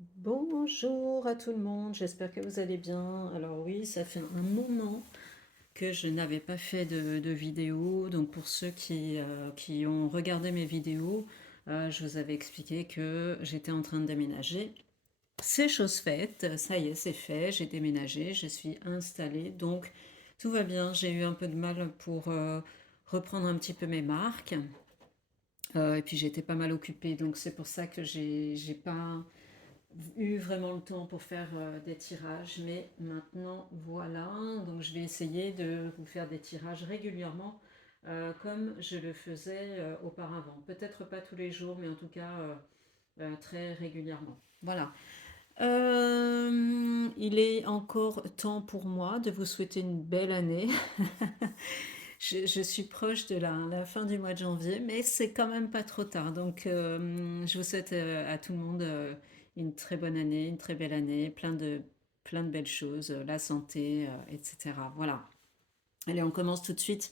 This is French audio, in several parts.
Bonjour à tout le monde, j'espère que vous allez bien. Alors oui, ça fait un moment que je n'avais pas fait de vidéo. Donc pour ceux qui ont regardé mes vidéos, je vous avais expliqué que j'étais en train de déménager. C'est chose faite, ça y est, c'est fait, j'ai déménagé, je suis installée, donc tout va bien. J'ai eu un peu de mal pour reprendre un petit peu mes marques. Et puis j'étais pas mal occupée, donc c'est pour ça que j'ai pas eu vraiment le temps pour faire des tirages, mais maintenant voilà, donc je vais essayer de vous faire des tirages régulièrement comme je le faisais auparavant. Peut-être pas tous les jours, mais en tout cas très régulièrement. Voilà. Il est encore temps pour moi de vous souhaiter une belle année. Je suis proche de la fin du mois de janvier, mais c'est quand même pas trop tard. Donc, je vous souhaite à tout le monde une très bonne année, une très belle année, plein de belles choses, la santé, etc. Voilà. Allez, on commence tout de suite.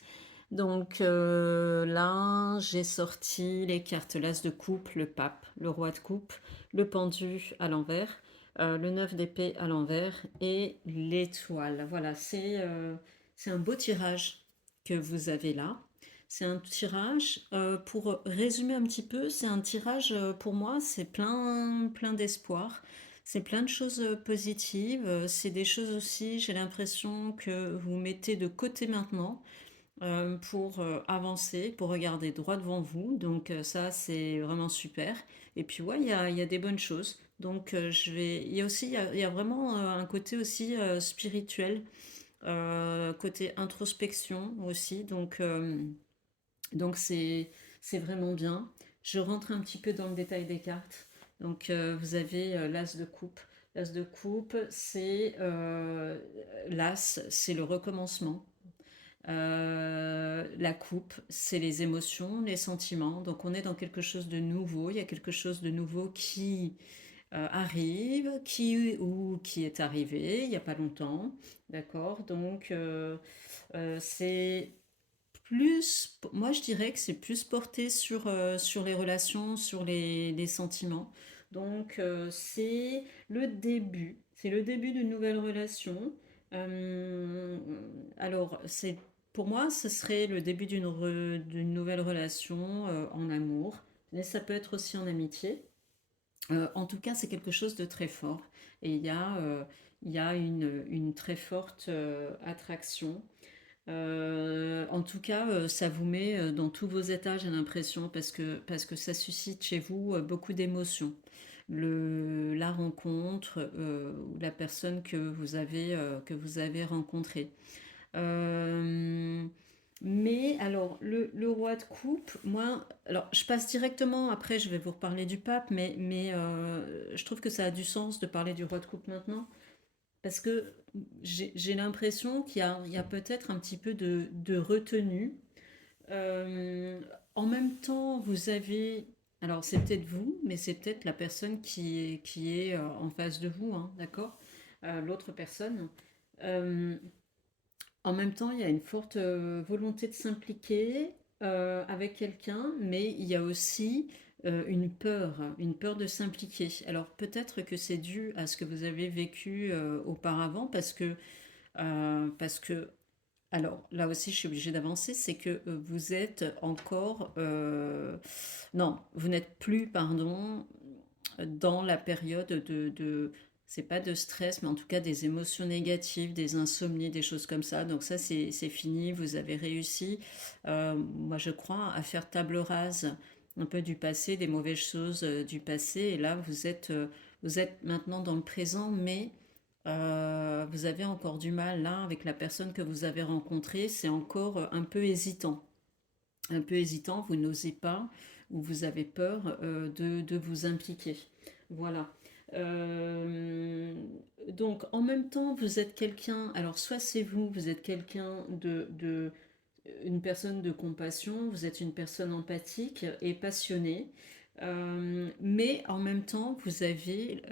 Donc là, j'ai sorti les cartes l'As de coupe, le pape, le roi de coupe, le pendu à l'envers, le 9 d'épée à l'envers et l'étoile. Voilà, c'est un beau tirage que vous avez là. C'est un tirage, pour résumer un petit peu, c'est un tirage, pour moi, c'est plein d'espoir. C'est plein de choses positives. C'est des choses aussi, j'ai l'impression que vous mettez de côté maintenant pour avancer, pour regarder droit devant vous. Donc ça, c'est vraiment super. Et puis ouais, il y a des bonnes choses. Donc il y a aussi, il y a vraiment un côté aussi spirituel, côté introspection aussi. Donc c'est vraiment bien. Je rentre un petit peu dans le détail des cartes. Donc vous avez l'As de coupe. L'As de coupe, c'est l'As, c'est le recommencement. La coupe, c'est les émotions, les sentiments. Donc on est dans quelque chose de nouveau. Il y a quelque chose de nouveau qui arrive, qui est arrivé il n'y a pas longtemps. D'accord. Donc c'est plus, moi je dirais que c'est plus porté sur les relations, sur les sentiments. Donc c'est le début d'une nouvelle relation. Euh, alors pour moi, ce serait le début d'une nouvelle relation en amour, mais ça peut être aussi en amitié. En tout cas, c'est quelque chose de très fort et il y a une très forte attraction. En tout cas, ça vous met dans tous vos états, j'ai l'impression, parce que ça suscite chez vous beaucoup d'émotions. La rencontre ou la personne que vous avez rencontrée. Euh, mais alors, le roi de coupe, moi, alors je passe directement, après je vais vous reparler du pape, mais je trouve que ça a du sens de parler du roi de coupe maintenant. Parce que j'ai l'impression il y a peut-être un petit peu de retenue. Euh, En même temps, vous avez... Alors, c'est peut-être vous, mais c'est peut-être la personne qui est en face de vous, hein, d'accord. L'autre personne. Euh, En même temps, il y a une forte volonté de s'impliquer avec quelqu'un, mais il y a aussi une peur de s'impliquer. Alors peut-être que c'est dû à ce que vous avez vécu auparavant, parce que, alors là aussi, je suis obligée d'avancer, c'est que vous êtes encore, non, vous n'êtes plus, pardon, dans la période c'est pas de stress, mais en tout cas des émotions négatives, des insomnies, des choses comme ça. Donc ça, c'est fini, vous avez réussi, moi je crois, à faire table rase un peu du passé, des mauvaises choses du passé. Et là, vous êtes maintenant dans le présent, mais vous avez encore du mal là avec la personne que vous avez rencontrée. C'est encore un peu hésitant. Un peu hésitant, vous n'osez pas ou vous avez peur de vous impliquer. Voilà. Euh, donc en même temps, vous êtes quelqu'un, alors soit c'est vous, vous êtes quelqu'un une personne de compassion, vous êtes une personne empathique et passionnée, mais en même temps, vous avez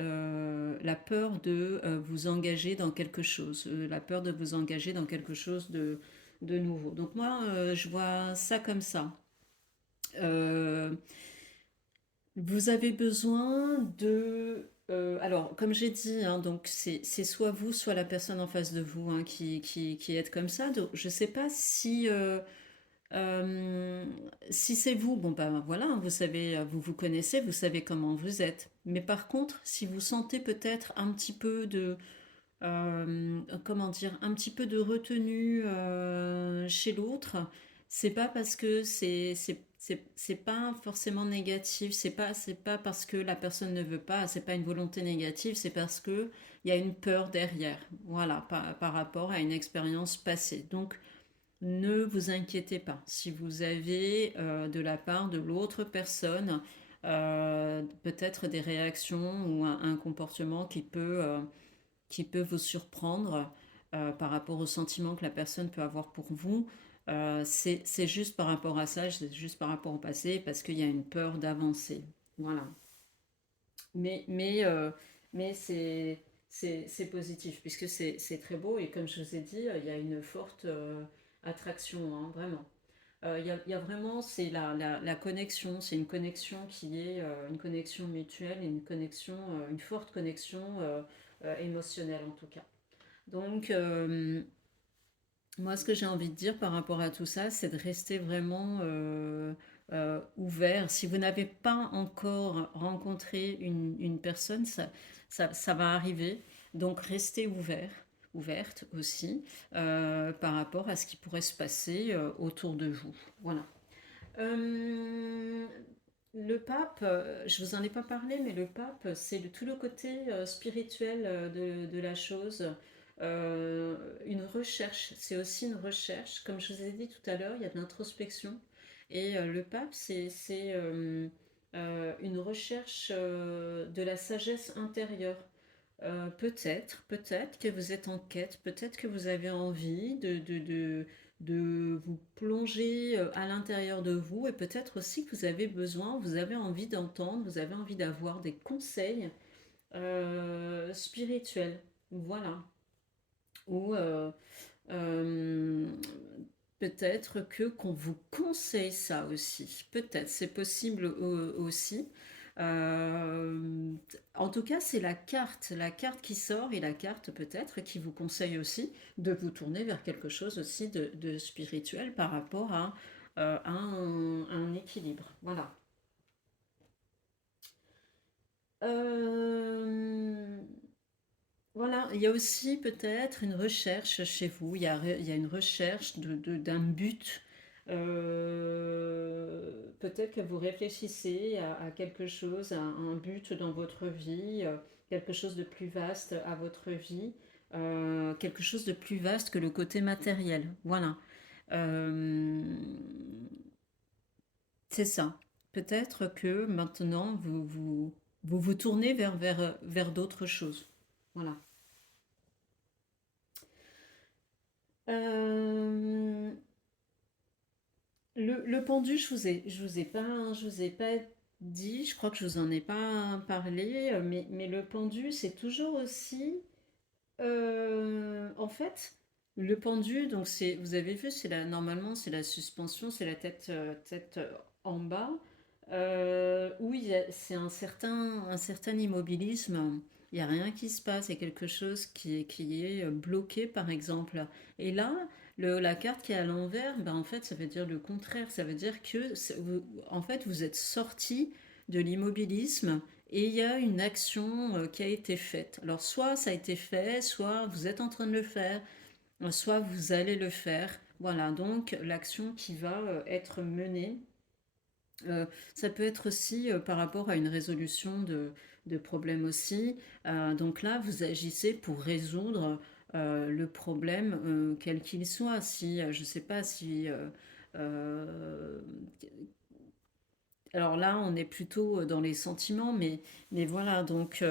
la peur de vous engager dans quelque chose, la peur de vous engager dans quelque chose de nouveau. Donc moi, je vois ça comme ça. Euh, Vous avez besoin de... Alors, comme j'ai dit, hein, donc c'est soit vous, soit la personne en face de vous, hein, qui êtes comme ça. Donc, je sais pas euh, si c'est vous, bon ben voilà, hein, vous savez, vous vous connaissez, vous savez comment vous êtes. Mais par contre, si vous sentez peut-être un petit peu de, comment dire, un petit peu de retenue chez l'autre, c'est pas parce que c'est pas forcément négatif, c'est pas parce que la personne ne veut pas, c'est pas une volonté négative, c'est parce que il y a une peur derrière, voilà, par rapport à une expérience passée. Donc ne vous inquiétez pas. Si vous avez de la part de l'autre personne peut-être des réactions ou un comportement qui peut vous surprendre par rapport au sentiment que la personne peut avoir pour vous, c'est juste par rapport à ça, c'est juste par rapport au passé, parce qu'il y a une peur d'avancer. Voilà. Mais, mais, euh, mais c'est positif, puisque c'est très beau, et comme je vous ai dit, il y a une forte attraction, hein, vraiment. Il y a vraiment, c'est la connexion, c'est une connexion qui est une connexion mutuelle, et une forte connexion émotionnelle en tout cas. Donc, moi, ce que j'ai envie de dire par rapport à tout ça, c'est de rester vraiment ouvert. Si vous n'avez pas encore rencontré une personne, ça va arriver. Donc, restez ouvert, ouverte aussi, par rapport à ce qui pourrait se passer autour de vous. Voilà. Euh, le pape, je vous en ai pas parlé, mais le pape, c'est tout le côté spirituel de la chose. Euh, une recherche, c'est aussi une recherche. Comme je vous ai dit tout à l'heure, il y a de l'introspection. Et le pape, c'est une recherche de la sagesse intérieure. Peut-être que vous êtes en quête, peut-être que vous avez envie de vous plonger à l'intérieur de vous, et peut-être aussi que vous avez envie d'entendre, vous avez envie d'avoir des conseils spirituels. Voilà. Ou euh, peut-être que qu'on vous conseille ça aussi. Peut-être, c'est possible aussi. Euh, En tout cas, c'est la carte qui sort, et la carte peut-être qui vous conseille aussi de vous tourner vers quelque chose aussi de spirituel par rapport à un équilibre. Voilà. Euh, Voilà, il y a aussi peut-être une recherche chez vous, il y a une recherche d'un but. Peut-être que vous réfléchissez à quelque chose, à un but dans votre vie, quelque chose de plus vaste à votre vie, quelque chose de plus vaste que le côté matériel. Voilà. Euh, c'est ça. Peut-être que maintenant vous tournez vers d'autres choses. Voilà. Euh, le pendu, je vous ai pas dit, je crois que je vous en ai pas parlé, mais le pendu, c'est toujours aussi, en fait, le pendu, donc vous avez vu, normalement, c'est la suspension, c'est la tête en bas, où c'est un certain immobilisme. Il n'y a rien qui se passe, il y a quelque chose qui est bloqué, par exemple. Et là, la carte qui est à l'envers, ben, en fait, ça veut dire le contraire. Ça veut dire que, en fait, vous êtes sorti de l'immobilisme, et il y a une action qui a été faite. Alors, soit ça a été fait, soit vous êtes en train de le faire, soit vous allez le faire. Voilà, donc l'action qui va être menée. Ça peut être aussi par rapport à une résolution de problèmes aussi. Donc là, vous agissez pour résoudre le problème, quel qu'il soit. Si, je ne sais pas si... euh, alors là, on est plutôt dans les sentiments, mais voilà, donc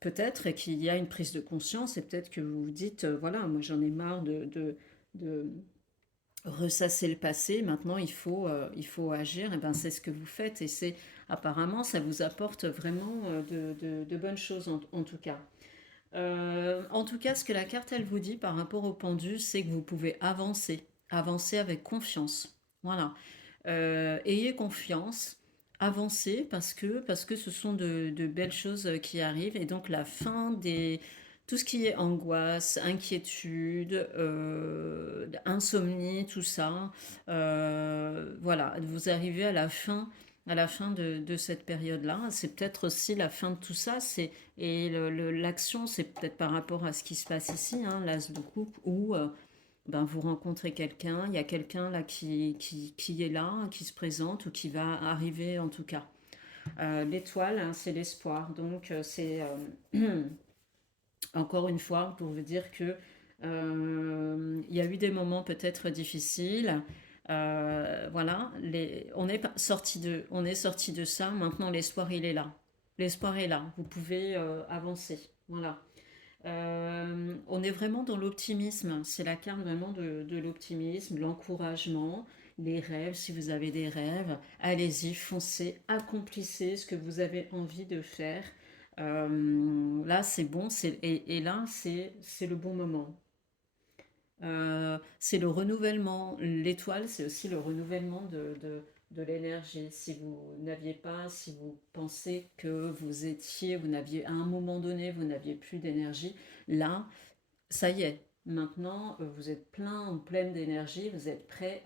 peut-être qu'il y a une prise de conscience, et peut-être que vous vous dites, voilà, moi j'en ai marre de ressasser le passé, maintenant il faut agir, et ben c'est ce que vous faites, et apparemment ça vous apporte vraiment de bonnes choses en tout cas. En tout cas, ce que la carte elle vous dit par rapport au pendu, c'est que vous pouvez avancer avec confiance. Voilà. Ayez confiance, avancer parce que ce sont de belles choses qui arrivent et donc la fin des tout ce qui est angoisse, inquiétude, insomnie, tout ça, voilà, vous arrivez à la fin de cette période-là. C'est peut-être aussi la fin de tout ça. Et l'action, c'est peut-être par rapport à ce qui se passe ici, hein, l'as de coupe, où ben, vous rencontrez quelqu'un, il y a quelqu'un là qui est là, qui se présente ou qui va arriver en tout cas. L'étoile, hein, c'est l'espoir. Donc, c'est encore une fois pour vous dire que il y a eu des moments peut-être difficiles. Voilà, on est sorti de ça. Maintenant, l'espoir, il est là. L'espoir est là. Vous pouvez avancer. Voilà. On est vraiment dans l'optimisme. C'est la carte vraiment de l'optimisme, l'encouragement, les rêves. Si vous avez des rêves, allez-y, foncez, accomplissez ce que vous avez envie de faire. Là, c'est bon. Et là, c'est le bon moment. C'est le renouvellement. L'étoile, c'est aussi le renouvellement de l'énergie. Si vous n'aviez pas, si vous pensez que vous n'aviez, à un moment donné, vous n'aviez plus d'énergie, là, ça y est. Maintenant, vous êtes plein ou pleine d'énergie, vous êtes prête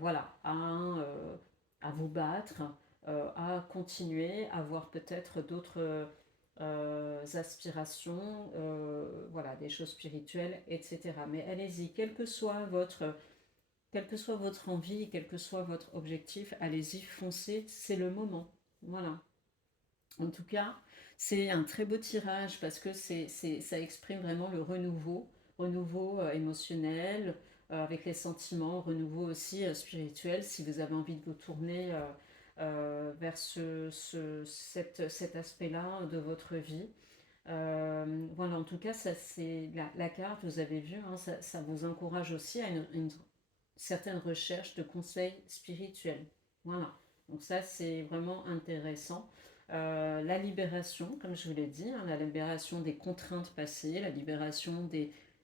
voilà, à vous battre, à continuer, à voir peut-être d'autres aspirations, voilà, des choses spirituelles, etc. Mais allez-y, quelle que soit votre envie, quel que soit votre objectif, allez-y, foncez, c'est le moment. Voilà. En tout cas, c'est un très beau tirage parce que ça exprime vraiment le renouveau, renouveau émotionnel, avec les sentiments, renouveau aussi spirituel, si vous avez envie de vous tourner vers cet aspect-là de votre vie. Voilà, en tout cas, ça c'est la carte, vous avez vu, hein, ça vous encourage aussi à une certaine recherche de conseils spirituels. Voilà, donc ça c'est vraiment intéressant. La libération, comme je vous l'ai dit, hein, la libération des contraintes passées, la libération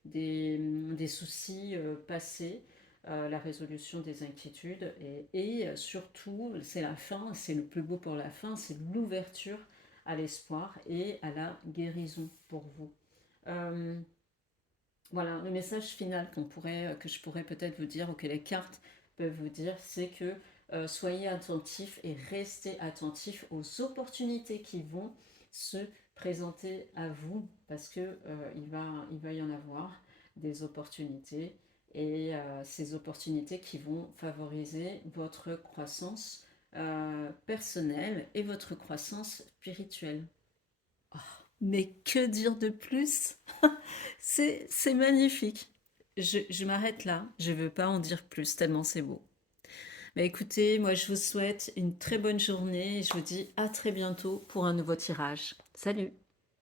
des soucis passés, la résolution des inquiétudes et surtout, c'est la fin, c'est le plus beau pour la fin, c'est l'ouverture à l'espoir et à la guérison pour vous. Euh, voilà, le message final que je pourrais peut-être vous dire, ou que les cartes peuvent vous dire, c'est que soyez attentifs et restez attentifs aux opportunités qui vont se présenter à vous, parce que il va y en avoir des opportunités, et ces opportunités qui vont favoriser votre croissance personnelle et votre croissance spirituelle. Oh, mais que dire de plus? C'est magnifique. Je m'arrête là. Je ne veux pas en dire plus, tellement c'est beau. Mais écoutez, moi je vous souhaite une très bonne journée et je vous dis à très bientôt pour un nouveau tirage. Salut!